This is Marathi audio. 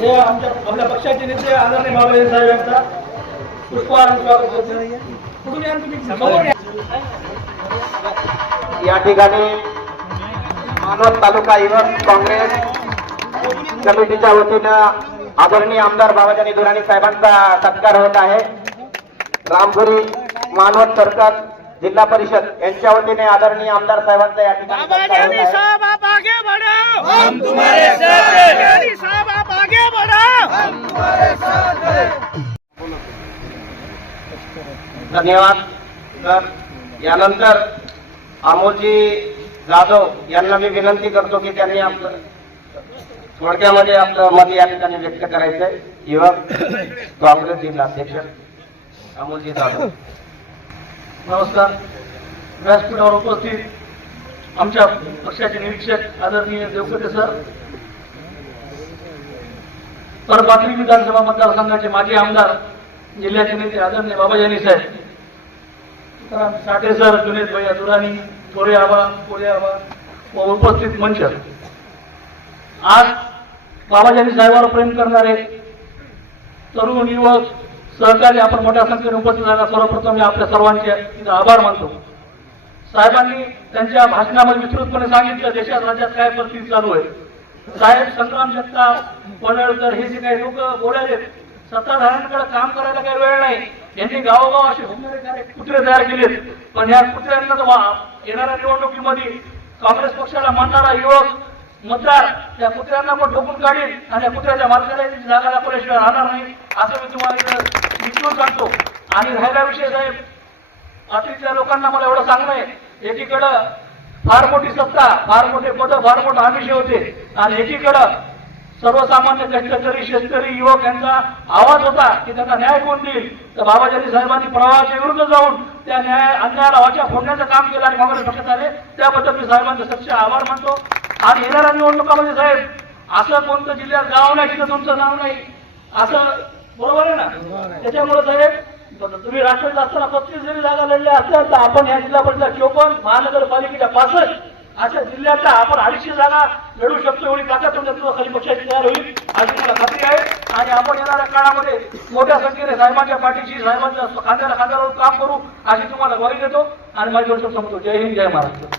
हे आमच्या आपल्या पक्षाचे नेते आदरणीय बाबाजी साहेब यांचा पुष्पहार स्वागत करतो. कुठून या तुम्ही? समोर या. या ठिकाणी मानवत तालुका युवक काँग्रेस कमिटीच्या वतीनं आदरणीय आमदार बाबाजानी दुराणी साहेबांचा सत्कार होत आहे. रामपुरी मानवत सरकार जिल्हा परिषद यांच्या वतीने आदरणीय आमदार साहेबांचा या ठिकाणी धन्यवाद. तर यानंतर अमोलजी जाधव यांना मी विनंती करतो की त्यांनी आपलं थोडक्यामध्ये आपलं मत या ठिकाणी व्यक्त करायचंय. युवक काँग्रेस जिल्हा अध्यक्ष अमोलजी जाधव. नमस्कार. व्यासपीठावर उपस्थित आमच्या पक्षाचे निरीक्षक आदरणीय देवकटे सर. परपात्री विधानसभा मतदारसंघाचे माजी आमदार जिल्ह्याचे नेते आदरणीय बाबाजानी साहेब. तुकाराम साठे सर जुनेद भैया दुराणी थोरे आबा कोळे आबा व उपस्थित मंच. आज बाबाजानी साहेबांवर प्रेम करणारे तरुण युवक सहकारी आपण मोठ्या संख्येने उपस्थित झाला. सर्वप्रथम मी आपल्या सर्वांचे आभार मानतो. साहेबांनी त्यांच्या भाषणामध्ये विस्तृतपणे सांगितलं देशात राज्यात काय परिस्थिती चालू आहे. साहेब संग्राम जगताप पडळकर हे जे काही लोक बोलायलेत सत्ताधाऱ्यांकडे काम करायला काही वेळ नाही. यांनी गावोगाव असे कुत्रे तयार केलेत. पण या कुत्र्यांना येणाऱ्या निवडणुकीमध्ये काँग्रेस पक्षाला मानणारा युवक मतदार त्या कुत्र्यांना पण ठोकून काढील आणि या कुत्र्याच्या मार्गाला जागा दाखवल्याशिवाय राहणार नाही असं मी तुम्हाला इथं सांगतो. आणि राहिला विषय साहेब अतिथ्या लोकांना मला एवढं सांगणं आहे. एकीकडं फार मोठी सत्ता फार मोठे पद फार मोठे आमिषे होते. आणि एकीकडं सर्वसामान्य कष्टकरी शेतकरी युवक यांचा आवाज होता की त्यांना न्याय कोण देईल? तर बाबाजी साहेबांनी प्रवाहाच्या विरुद्ध जाऊन त्या न्याय अन्यायाला वाचा फोडण्याचं काम केलं आणि काँग्रेस पक्षात आले. त्याबद्दल मी साहेबांचे सच्चे आभार मानतो. आणि येणाऱ्या निवडणुकामध्ये साहेब असं कोणतं जिल्ह्यात गाव नाही तिथं तुमचं नाव नाही असं बरोबर आहे ना? त्याच्यामुळे साहेब तुम्ही राष्ट्रवादी असताना पस्तीस जरी जागा लढल्या असल्या तर आपण या जिल्हा परिषद चोपन्न महानगरपालिकेच्या पासष्ट अशा जिल्ह्यातल्या आपण अडीचशे जागा लढू शकतो एवढी ताकद तुमच्या तुझं पक्षाची तयार होईल. अशी मला खात्री आहे. आणि आपण येणाऱ्या काळामध्ये मोठ्या संख्येने साहेबांच्या पाठीशी साहेबांच्या खांद्याला खांद्यावर काम करू अशी तुम्हाला ग्वाही देतो. आणि माझी गोष्ट समजतो जय हिंद जय महाराष्ट्र.